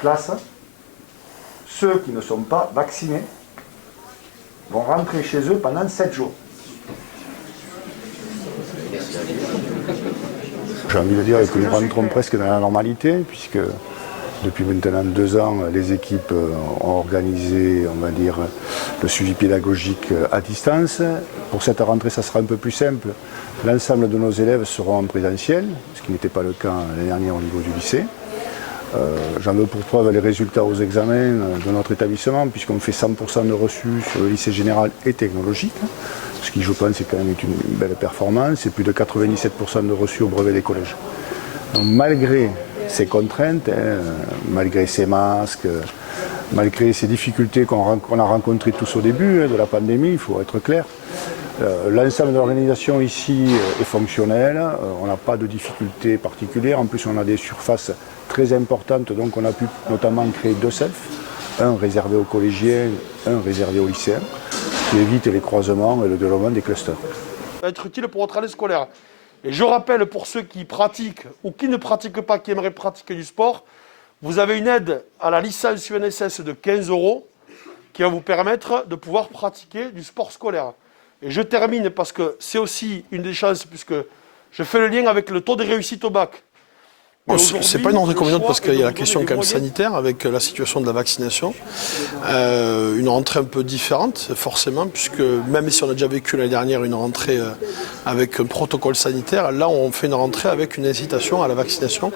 classe, ceux qui ne sont pas vaccinés vont rentrer chez eux pendant 7 jours. J'ai envie de dire que nous rentrons presque dans la normalité, puisque depuis maintenant 2 ans, les équipes ont organisé, on va dire, le suivi pédagogique à distance. Pour cette rentrée, ça sera un peu plus simple. L'ensemble de nos élèves seront en présentiel, ce qui n'était pas le cas l'année dernière au niveau du lycée. J'en veux pour preuve les résultats aux examens de notre établissement, puisqu'on fait 100% de reçus sur le lycée général et technologique, ce qui, je pense, est quand même une belle performance, et plus de 97% de reçus au brevet des collèges. Donc, malgré ces contraintes, malgré ces masques, malgré ces difficultés qu'on a rencontrées tous au début de la pandémie, il faut être clair, l'ensemble de l'organisation ici est fonctionnelle, on n'a pas de difficultés particulières, en plus on a des surfaces très importantes, donc on a pu notamment créer 2 selfs, un réservé aux collégiens, un réservé aux lycéens, ce qui évite les croisements et le développement des clusters. Ça va être utile pour votre année scolaire. Et je rappelle pour ceux qui pratiquent ou qui ne pratiquent pas, qui aimeraient pratiquer du sport, vous avez une aide à la licence UNSS de 15 € qui va vous permettre de pouvoir pratiquer du sport scolaire. Et je termine parce que c'est aussi une des chances, puisque je fais le lien avec le taux de réussite au bac. Bon, c'est pas une rentrée convaincante parce qu'il y a la question quand même sanitaire avec la situation de la vaccination. Une rentrée un peu différente forcément, puisque même si on a déjà vécu l'année dernière une rentrée avec un protocole sanitaire, là on fait une rentrée avec une incitation à la vaccination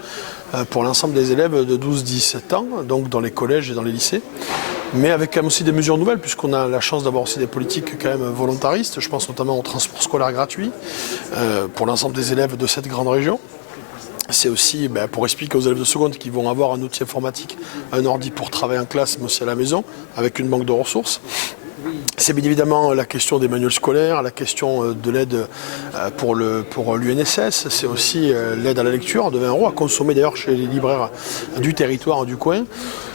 pour l'ensemble des élèves de 12-17 ans, donc dans les collèges et dans les lycées. Mais avec quand même aussi des mesures nouvelles, puisqu'on a la chance d'avoir aussi des politiques quand même volontaristes. Je pense notamment au transport scolaire gratuit pour l'ensemble des élèves de cette grande région. C'est aussi pour expliquer aux élèves de seconde qui vont avoir un outil informatique, un ordi pour travailler en classe, mais aussi à la maison, avec une banque de ressources. C'est bien évidemment la question des manuels scolaires, la question de l'aide pour l'UNSS, c'est aussi l'aide à la lecture de 20 € à consommer d'ailleurs chez les libraires du territoire, du coin.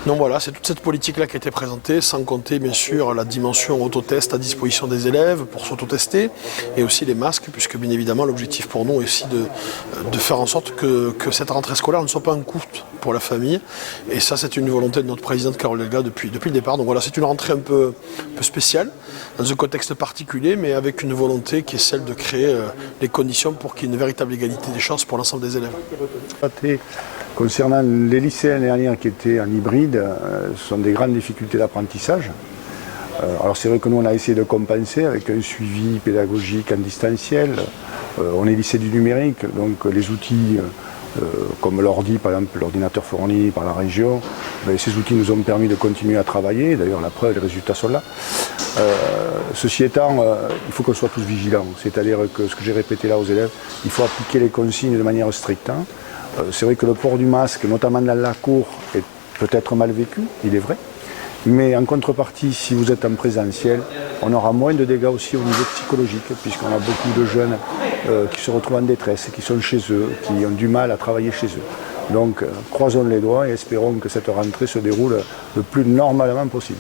Donc voilà, c'est toute cette politique-là qui a été présentée, sans compter bien sûr la dimension autotest à disposition des élèves pour s'autotester, et aussi les masques, puisque bien évidemment l'objectif pour nous est aussi de faire en sorte que cette rentrée scolaire ne soit pas un coût pour la famille. Et ça, c'est une volonté de notre présidente Carole Delga depuis le départ. Donc voilà, c'est une rentrée un peu spéciale, dans un contexte particulier, mais avec une volonté qui est celle de créer les conditions pour qu'il y ait une véritable égalité des chances pour l'ensemble des élèves. Concernant les lycéens l'année dernière qui étaient en hybride, ce sont des grandes difficultés d'apprentissage. Alors c'est vrai que nous on a essayé de compenser avec un suivi pédagogique en distanciel. On est lycée du numérique, donc les outils comme l'ordi, par exemple l'ordinateur fourni par la région, ces outils nous ont permis de continuer à travailler. D'ailleurs la preuve, les résultats sont là. Ceci étant, il faut qu'on soit tous vigilants. C'est-à-dire que ce que j'ai répété là aux élèves, il faut appliquer les consignes de manière stricte. C'est vrai que le port du masque, notamment dans la cour, est peut-être mal vécu, il est vrai. Mais en contrepartie, si vous êtes en présentiel, on aura moins de dégâts aussi au niveau psychologique, puisqu'on a beaucoup de jeunes qui se retrouvent en détresse, qui sont chez eux, qui ont du mal à travailler chez eux. Donc croisons les doigts et espérons que cette rentrée se déroule le plus normalement possible.